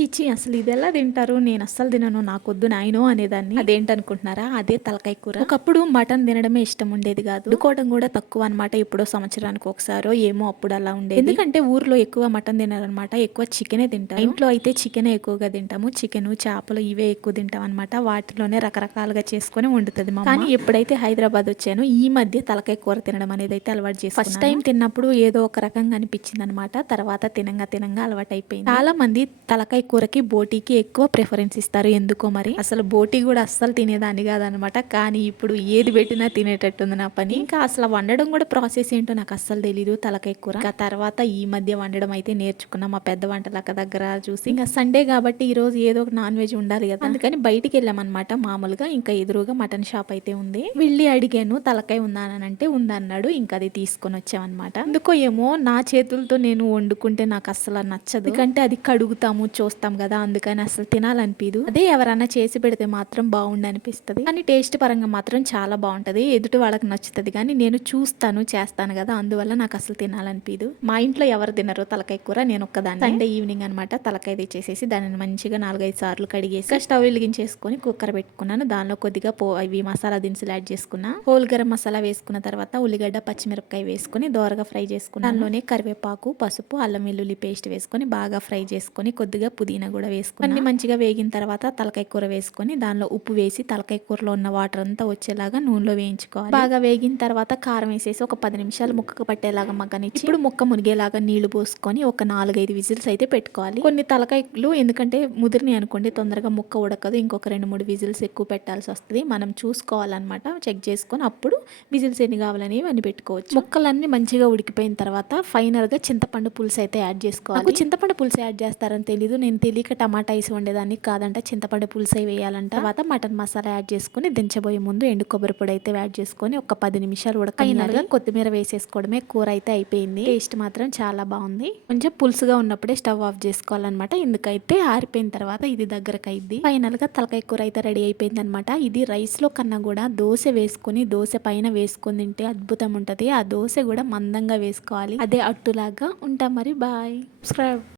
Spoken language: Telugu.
చీచి అసలు ఇది ఎలా తింటారు? నేను అస్సలు తినను నాకొద్దు నాయనో అనేదాన్ని. అదేంటనుకుంటున్నారా? అదే తలకాయ కూర? ఒకప్పుడు మటన్ తినడమే ఇష్టం ఉండేది కాదు. వండుకోవడం కూడా తక్కువ అనమాట ఎప్పుడో సంవత్సరానికి ఒకసారో ఏమో అప్పుడు అలా ఉండేది. ఎందుకంటే ఊర్లో ఎక్కువ మటన్ తినారనమాట ఎక్కువ చికెనే తింటారు. ఇంట్లో అయితే చికెన్ ఎక్కువగా తింటాము చికెన్ చేపలు ఇవే ఎక్కువ తింటాం అనమాట వాటిలోనే రకరకాలుగా చేసుకొని వండుతుంది. కానీ ఎప్పుడైతే హైదరాబాద్ వచ్చానో ఈ మధ్య తలకాయ కూర తినడం అనేది అయితే అలవాటు చేసి ఫస్ట్ టైం తిన్నప్పుడు ఏదో ఒక రకంగా అనిపించింది అనమాట తర్వాత తినంగా తినంగా అలవాటు అయిపోయింది చాలా మంది తలకాయ కూరకి బోటీకి ఎక్కువ ప్రిఫరెన్స్ ఇస్తారు. ఎందుకో మరి? అసలు బోటీ కూడా అస్సలు తినేదాన్ని కాదనమాట. కానీ ఇప్పుడు ఏది పెట్టినా తినేటట్టుంది నా పని. ఇంకా అసలు వండడం కూడా ప్రాసెస్ ఏంటో నాకు అస్సలు తెలీదు తలకాయ కూర. ఇంకా తర్వాత ఈ మధ్య వండడం అయితే నేర్చుకున్నా మా పెద్ద వంటలక్క దగ్గర చూసి. ఇంకా సండే కాబట్టి ఈ రోజు ఏదో ఒక నాన్ వెజ్ ఉండాలి కదా. అందుకని బయటికి వెళ్ళామన్నమాట మామూలుగా. ఇంకా ఎదురుగా మటన్ షాప్ అయితే ఉంది. వెళ్ళి అడిగాను తలకాయ ఉందా అని అంటే ఉందన్నాడు. ఇంకా అది తీసుకొని వచ్చామన్నమాట ఎందుకో ఏమో నా చేతులతో నేను వండుకుంటే నాకు అస్సలు నచ్చదు. ఎందుకంటే అది కడుగుతాము చేస్తాం కదా అందుకని అసలు తినాలనిపించదు అదే ఎవరన్నా చేసి పెడితే మాత్రం బాగుండి అనిపిస్తుంది కానీ టేస్ట్ పరంగా మాత్రం చాలా బాగుంటుంది. ఎదుటి వాళ్ళకి నచ్చుతుంది. కానీ నేను చూస్తాను చేస్తాను కదా అందువల్ల నాకు అసలు తినాలనిపించదు మా ఇంట్లో ఎవరు తినరు తలకాయ కూర నేను ఒక్కదాన్ని. సండే ఈవినింగ్ అనమాట తలకాయ తెచ్చేసేసి దానిని మంచిగా నాలుగైదు సార్లు కడిగేసి స్టవ్ వెలిగించేసుకొని కుక్కర్ పెట్టుకున్నాను. దానిలో కొద్దిగా పో ఇవి మసాలా దినుసులు యాడ్ చేసుకున్నా. హోల్ గరం మసాలా వేసుకున్న తర్వాత ఉల్లిగడ్డ పచ్చిమిరపకాయ వేసుకుని దోరగా ఫ్రై చేసుకున్నాను. దానిలోనే కరివేపాకు పసుపు అల్లం వెల్లుల్లి పేస్ట్ వేసుకొని బాగా ఫ్రై చేసుకొని కొద్దిగా పుదీనా కూడా వేసుకుని అన్ని మంచిగా వేగిన తర్వాత తలకాయ కూర వేసుకొని దానిలో ఉప్పు వేసి తలకాయ కూరలో ఉన్న వాటర్ అంతా వచ్చేలాగా నూనెలో వేయించుకోవాలి. బాగా వేగిన తర్వాత కారం వేసేసి ఒక పది నిమిషాలు ముక్కకు పట్టేలాగా మగ్గనిచ్చి ఇప్పుడు ముక్క మునిగేలాగా నీళ్ళు పోసుకొని ఒక నాలుగైదు విజిల్స్ అయితే పెట్టుకోవాలి. కొన్ని తలకాయలు ఎందుకంటే ముదిరిని అనుకోండి తొందరగా ముక్క ఉడకదు ఇంకొక రెండు మూడు విజిల్స్ ఎక్కువ పెట్టాల్సి వస్తుంది. మనం చూసుకోవాలన్నమాట చెక్ చేసుకొని అప్పుడు విజిల్స్ ఎన్ని కావాలని అని పెట్టుకోవచ్చు. ముక్కలన్నీ మంచిగా ఉడికిపోయిన తర్వాత ఫైనల్గా చింతపండు పులుసు అయితే యాడ్ చేసుకోవాలి. చింతపండు పులుసు యాడ్ చేస్తారని తెలీదు నేను తెలియక టమాటా వేసి వండేదాన్ని కాదంట. చింతపండు పులుసు వేయాలంట. తర్వాత మటన్ మసాలా యాడ్ చేసుకొని దించబోయే ముందు ఎండు కొబ్బరి పొడి అయితే యాడ్ చేసుకొని ఒక పది నిమిషాలు ఉడకగా కొత్తిమీర వేసేసుకోవడమే. కూర అయితే అయిపోయింది. టేస్ట్ మాత్రం చాలా బాగుంది. కొంచెం పులుసుగా ఉన్నప్పుడే స్టవ్ ఆఫ్ చేసుకోవాలన్నమాట. ఎందుకైతే ఆరిపోయిన తర్వాత ఇది దగ్గరకు అయింది ఫైనల్గా తలకాయ కూర అయితే రెడీ అయిపోయింది అనమాట ఇది రైస్లో కన్నా కూడా దోశ వేసుకొని దోశ పైన వేసుకొని తింటే అద్భుతం ఉంటది. ఆ దోశ కూడా మందంగా వేసుకోవాలి. అదే అట్టులాగా ఉంటాం. మరి బాయ్. సబ్స్క్రైబ్.